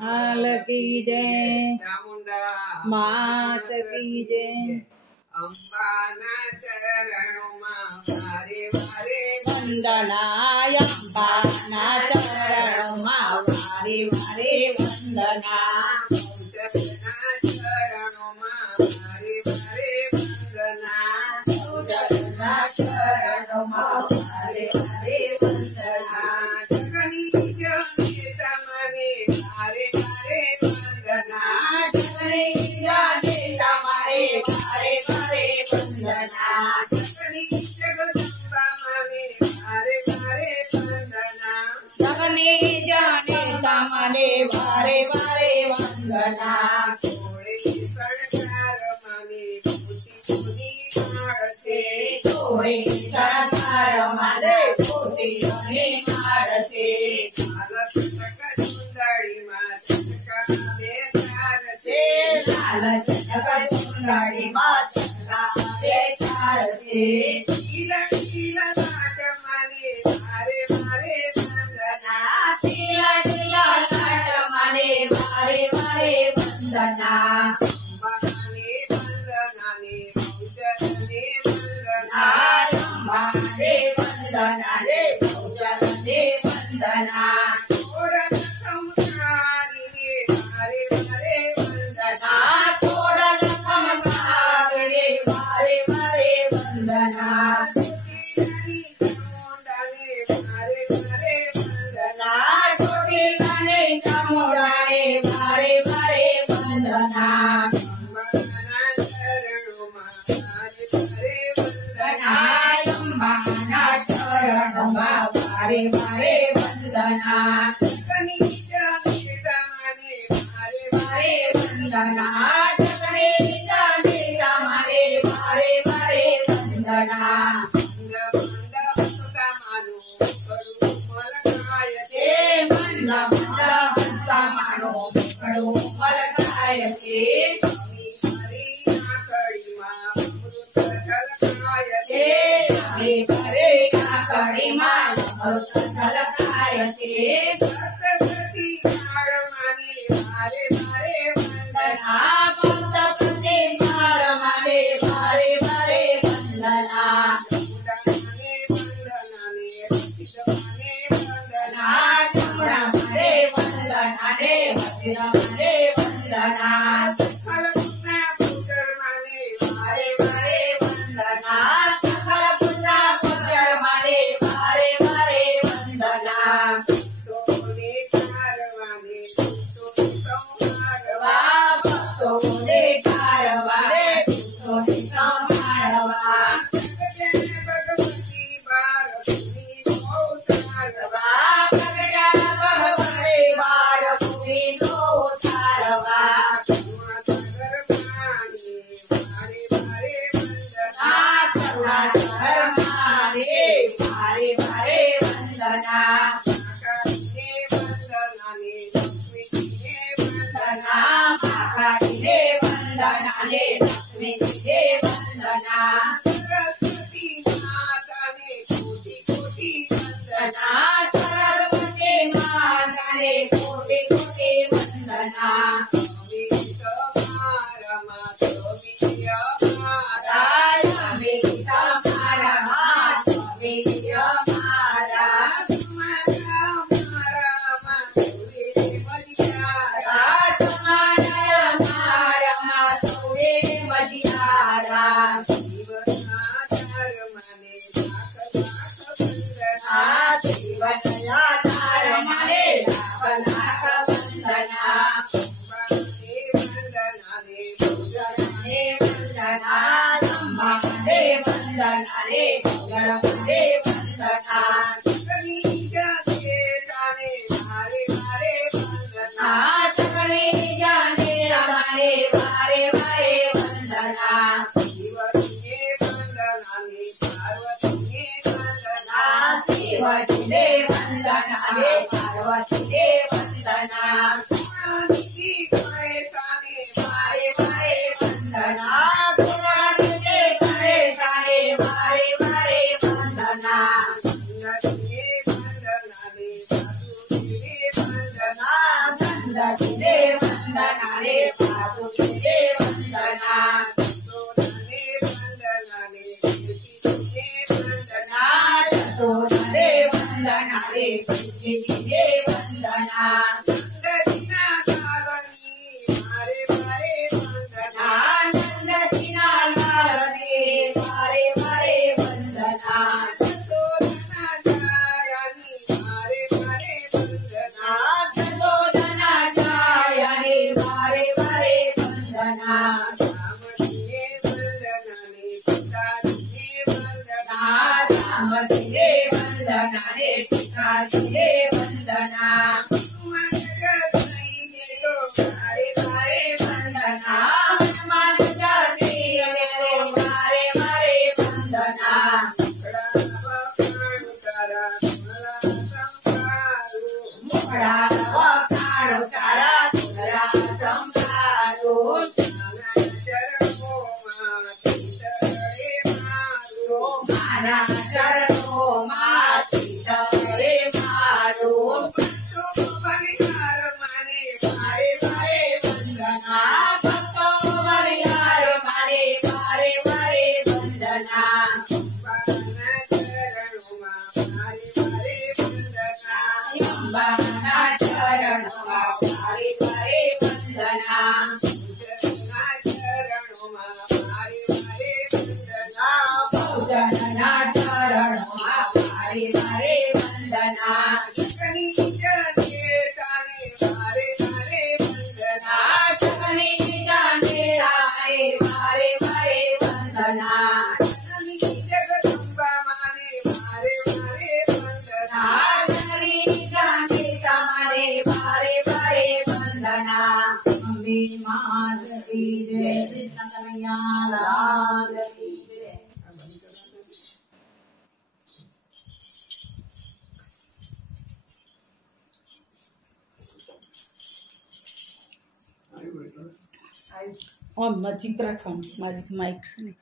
हाल की जय, चामुंडा मात की जय। अंबाना चरणों वारे वारे वंदनाय अंबाना चरणों वारे वारे वंदना। चरणों वारे वारे वंदना। चरणों वारे वारे वंदना। जगनीश नेता माने वारे वारे वंदना। जगनीश नेता माने वारे वारे वंदना। जगनीश जगदम्बा माने वारे वारे वंदना। जगनीश नेता माने वारे वारे वंदना। थोड़े सरकार माने मोती मुनि मारते। थोड़े सरकार माने मोती मुनि मारते। लाल चटक सुंदरी माँ चटका बेचारते। लाल चटक सुंदरी माँ चटका बेचारते। नीला नीला लाट माने वारे वारे वंदना। नीला नीला लाट माने वारे वारे वंदना। अंबाने वंदनाने बहुजनने वंदना। अंबाने वंदनाने बहुजनने वंदना। थोडं संसारिणे वारे वारे वंदना। थोड़ा चमत्कारे वारे वारे वंदना। छोटी चामुंडाने वारे वारे वंदना। छोटी गाने चामुंडाने वारे वारे वंदना। अंबाना चरणों वारे वारे वंदना। अंबाना चरणों वारे वारे वंदना। जगनीश नेता माने वारे वारे वंदना। जगनीश नेता माने वारे वारे वंदना। मंद हंसा मानो करू मलकायते। मंद मंद हंसा मानो कड़ू मलकायते। हरी आकड़ी माँ अमृत झलकायते। हरे हरे काकड़ी माल अमृत झलकायते। सप्तशती माळ माने वारे वारे वंदना। सप्तशती माळ माने वारे वारे वंदना। मुंडाने वंदनाने रचितमाने वंदना। चमडामाने वंदनाने वज्रमाने वंदना। सकल पुण्य पुत्रमाने वारे वारे वंदना। सकल पुण्य पुत्रमाने वारे वारे वंदना। सोने कारवाने तो संहारवा। सोने कारवाने सोने संहारवा। जगते भगवती बारकुनी संसारवा। प्रगटा भगवते बालभूमि नो तारवा। सागर पाणी वारे वारे वंदना। करुणाकर मारे वारे वारे वंदना। आकाशिने वंदनाने लक्ष्मीने वंदना। महाकालिने वंदनाने लक्ष्मीने वंदना। सरस्वती माताने कोटि कोटि वंदना। सरस्वती माताने कोटि कोटि वंदना। स्वामी समारमा स्वामी हमारा। स्वामी हमारा स्वामी हमारा। तुम्हारा हमारा माधुरी मजियारा। तुम्हारा हमारा माधुरी मजियारा। जीवनाधार माने लाख लाख वंदना। जीवनाधार माने लाख लाख वंदना। अंबाने वंदनाने बहुजनने वंदना। अंबाने वंदनाने बहुजनने वंदना। जगनीश नेताने वारे वारे वंदना। सकलीय निरमणे वारे वारे वंदना। शिवने वंदनाने पार्वतीने वंदना। शिवजीने वंदनाने पार्वतीने वंदना। आदिति गणेशाने वारे वारे वंदना। पुराणिने गणेशाने वारे वारे वंदना। वंदने वंदनाने साधुने वंदना। वंदने वारे वारे वंदना પૂજનના ચરણોમાં વારે વારે વંદના ભોજનના ચરણોમાં વારે વારે વંદના શકની જને તાને વારે વારે વંદના શકની જાને રાય વારે વારે વંદના શકની જગદંબા માને વારે વારે વંદના શકની જાને તમારે વારે વારે વંદના અંબે માધવી જય શ્રી કનૈયા લાલ કી જય. ઓમ નજીક રાખવાનું મારી માઇક છે ને